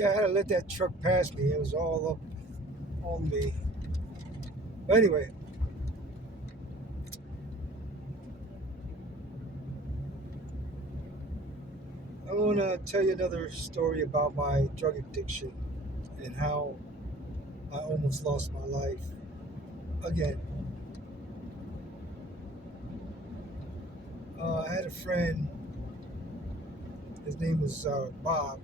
Yeah, I had to let that truck pass me. It was all up on me. But anyway, I want to tell you another story about my drug addiction and how I almost lost my life. Again, I had a friend. His name was Bob.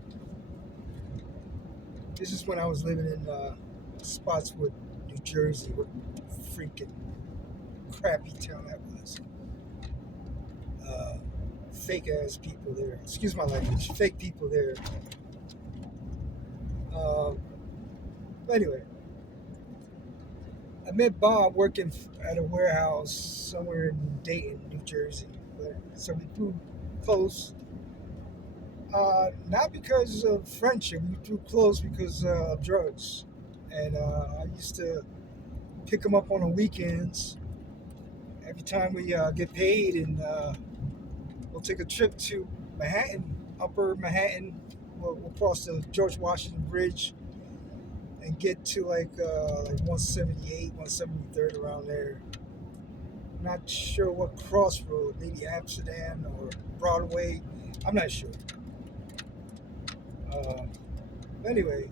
This is when I was living in Spotswood, New Jersey. What freaking crappy town that was. Uh, Fake ass people there. Excuse my language. Fake people there. Um, but anyway, I met Bob working at a warehouse somewhere in Dayton, New Jersey. So we grew close. Not because of friendship. We grew close because of drugs. And I used to pick him up on the weekends every time we get paid, and we'll take a trip to Manhattan, Upper Manhattan. We'll cross the George Washington Bridge and get to like 178, 173rd around there. Not sure what crossroad, maybe Amsterdam or Broadway. I'm not sure. Uh, anyway,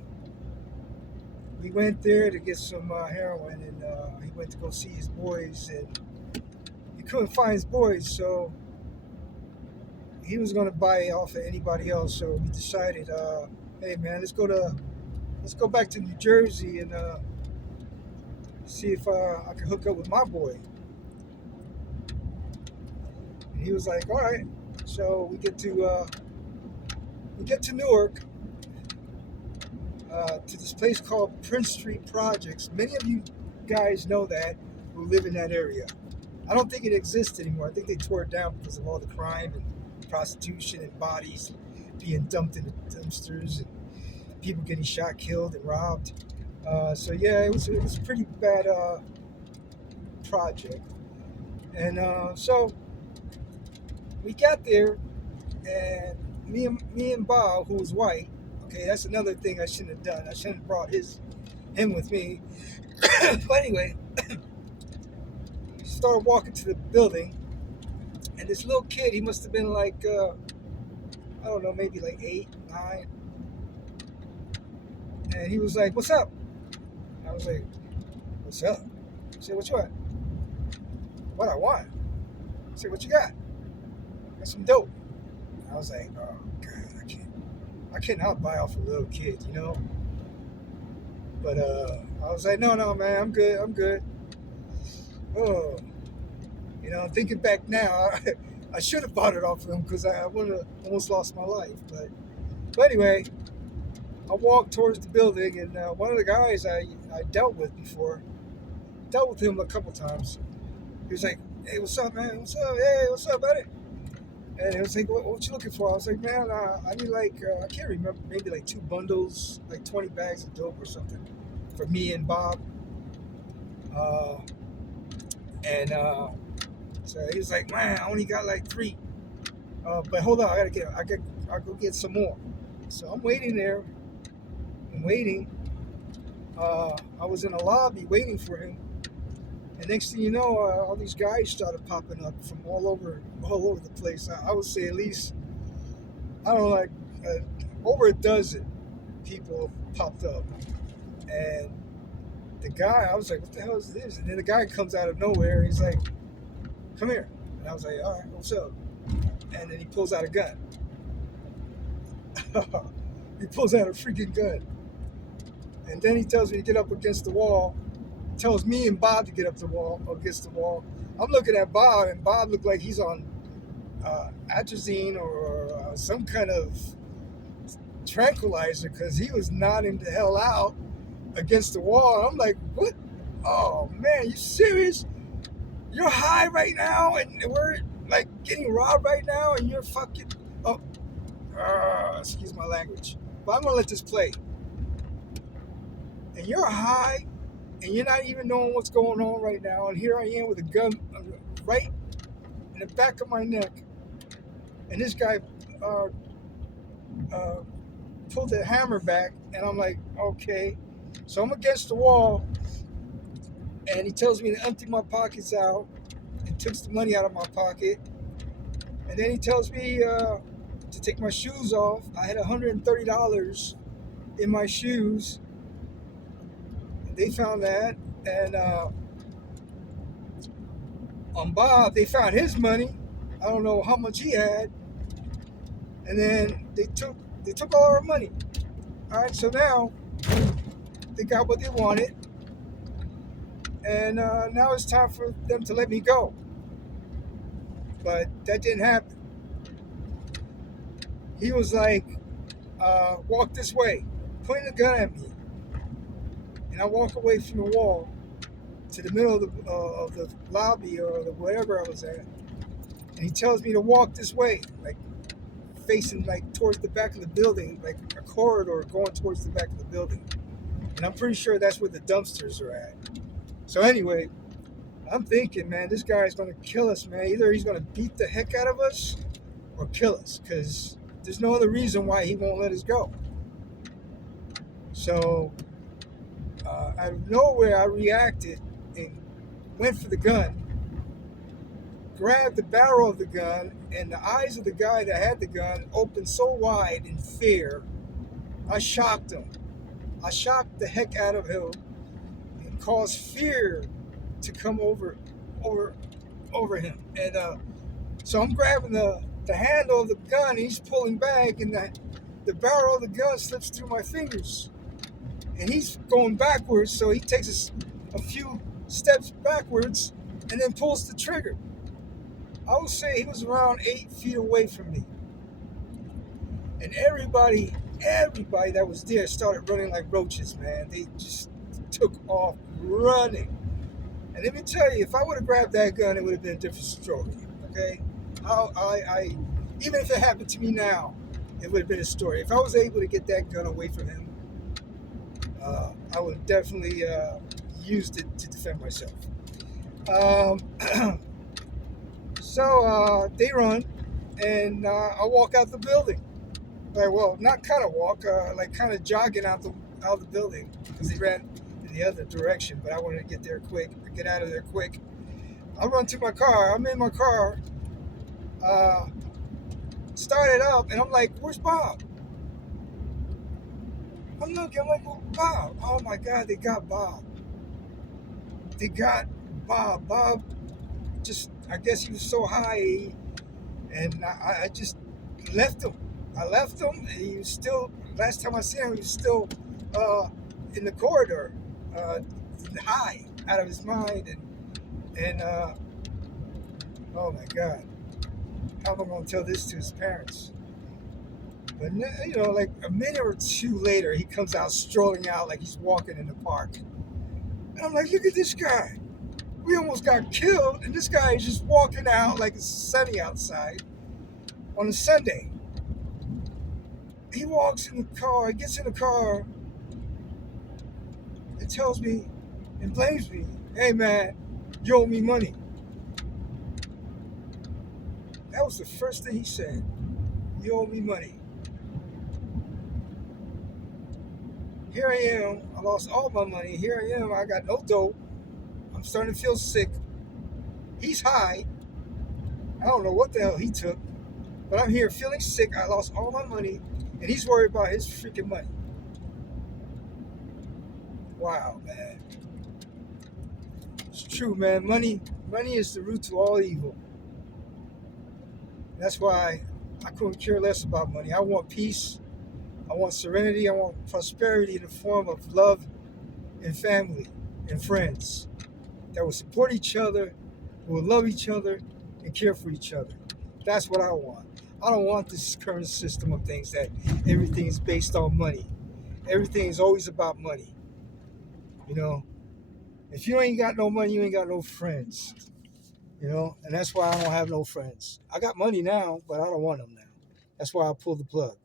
we went there to get some heroin, and he went to go see his boys, and he couldn't find his boys, so he was going to buy it off of anybody else. So we decided, hey man, let's go back to New Jersey and see if I can hook up with my boy. And he was like, all right. So we get to Newark, to this place called Prince Street Projects. Many of you guys know that who live in that area. I don't think it exists anymore. I think they tore it down because of all the crime and prostitution and bodies being dumped in the dumpsters and people getting shot, killed, and robbed. So yeah, it was a pretty bad project. And so we got there, and me and Bob, who was white. Okay, that's another thing I shouldn't have done. I shouldn't have brought him with me. But anyway, we started walking to the building, and this little kid, he must have been like I don't know, maybe like 8, 9, and he was like, "What's up?" And I was like, "What's up?" I said, "What you want?" "What I want?" I said, "What you got?" "Got some dope." I was like, "Oh God, I cannot buy off a little kid, you know." But I was like, "No, no, man, I'm good, I'm good." Oh, thinking back now, I should have bought it off of him because I would have almost lost my life. But anyway, I walked towards the building, and one of the guys I dealt with before, dealt with him a couple times. He was like, "Hey, what's up, man? What's up? Hey, what's up, buddy?" And it was like, what you looking for? I was like, "Man, I need like, I can't remember, maybe like 2 bundles, like 20 bags of dope or something for me and Bob." Uh, and so he was like, "Man, I only got like 3. But hold on, I'll go get some more." So I'm waiting there. I'm waiting. I was in a lobby waiting for him. And next thing you know, all these guys started popping up from all over the place. I would say at least, I don't know, like over a dozen people popped up. And the guy, I was like, "What the hell is this?" And then the guy comes out of nowhere. He's like, "Come here." And I was like, "All right, what's up?" And then he pulls out a gun. He pulls out a freaking gun. And then he tells me to get up against the wall. Tells me and Bob to get up the wall, against the wall. I'm looking at Bob, and Bob looked like he's on atrazine or some kind of tranquilizer because he was nodding the hell out against the wall. And I'm like, "What? Oh man, you serious? You're high right now, and we're like getting robbed right now, and you're fucking oh, excuse my language, but I'm gonna let this play. And you're high, and you're not even knowing what's going on right now, and here I am with a gun right in the back of my neck, and this guy uh, pulled the hammer back, and I'm like, okay. So I'm against the wall, and he tells me to empty my pockets out and takes the money out of my pocket. And then he tells me to take my shoes off. I had $130 in my shoes. They found that. And on Bob, they found his money. I don't know how much he had. And then they took all our money. All right, so now they got what they wanted, and now it's time for them to let me go. But that didn't happen. He was like, "Walk this way," pointing a gun at me, and I walk away from the wall to the middle of the lobby or wherever I was at, and he tells me to walk this way, like facing like towards the back of the building, like a corridor going towards the back of the building. And I'm pretty sure that's where the dumpsters are at. So anyway, I'm thinking, man, this guy is going to kill us, man. Either he's going to beat the heck out of us or kill us, because there's no other reason why he won't let us go. So out of nowhere, I reacted and went for the gun, grabbed the barrel of the gun, and the eyes of the guy that had the gun opened so wide in fear, I shocked him. I shocked the heck out of him and caused fear to come over him. And so I'm grabbing the handle of the gun, and he's pulling back, and the barrel of the gun slips through my fingers. And he's going backwards, so he takes a few steps backwards and then pulls the trigger. I would say he was around 8 feet away from me. And everybody that was there started running like roaches, man. They just took off running. And let me tell you, if I would have grabbed that gun, it would have been a different story. Okay, I even if it happened to me now, it would have been a story. If I was able to get that gun away from him, I would have definitely used it to defend myself. Um, so they run, and I walk out the building. Like, well, not kind of walk, like kind of jogging out the building, because he ran in the other direction. But I wanted to get there quick, get out of there quick. I run to my car. I'm in my car. Started up, and I'm like, "Where's Bob?" I'm looking. I'm like, "Well, Bob! Oh my God, they got Bob! They got Bob! Bob just, I guess he was so high, and I just left him. I left him. And he was still. Last time I seen him, he was still in the corridor, high, out of his mind, and oh my God, how am I gonna tell this to his parents?" But like a minute or two later, he comes out strolling out like he's walking in the park, and I'm like, "Look at this guy! We almost got killed, and this guy is just walking out like it's sunny outside on a Sunday." He walks in the car, he gets in the car, and tells me and blames me. "Hey man, you owe me money." That was the first thing he said. "You owe me money." Here I am. I lost all my money. Here I am. I got no dough. I'm starting to feel sick. He's high. I don't know what the hell he took, but I'm here feeling sick. I lost all my money, and he's worried about his freaking money. Wow, man. It's true, man. Money is the root to all evil. That's why I couldn't care less about money. I want peace. I want serenity. I want prosperity in the form of love and family and friends that will support each other, who will love each other, and care for each other. That's what I want. I don't want this current system of things that everything is based on money. Everything is always about money. You know, if you ain't got no money, you ain't got no friends. And that's why I don't have no friends. I got money now, but I don't want them now. That's why I pulled the plug.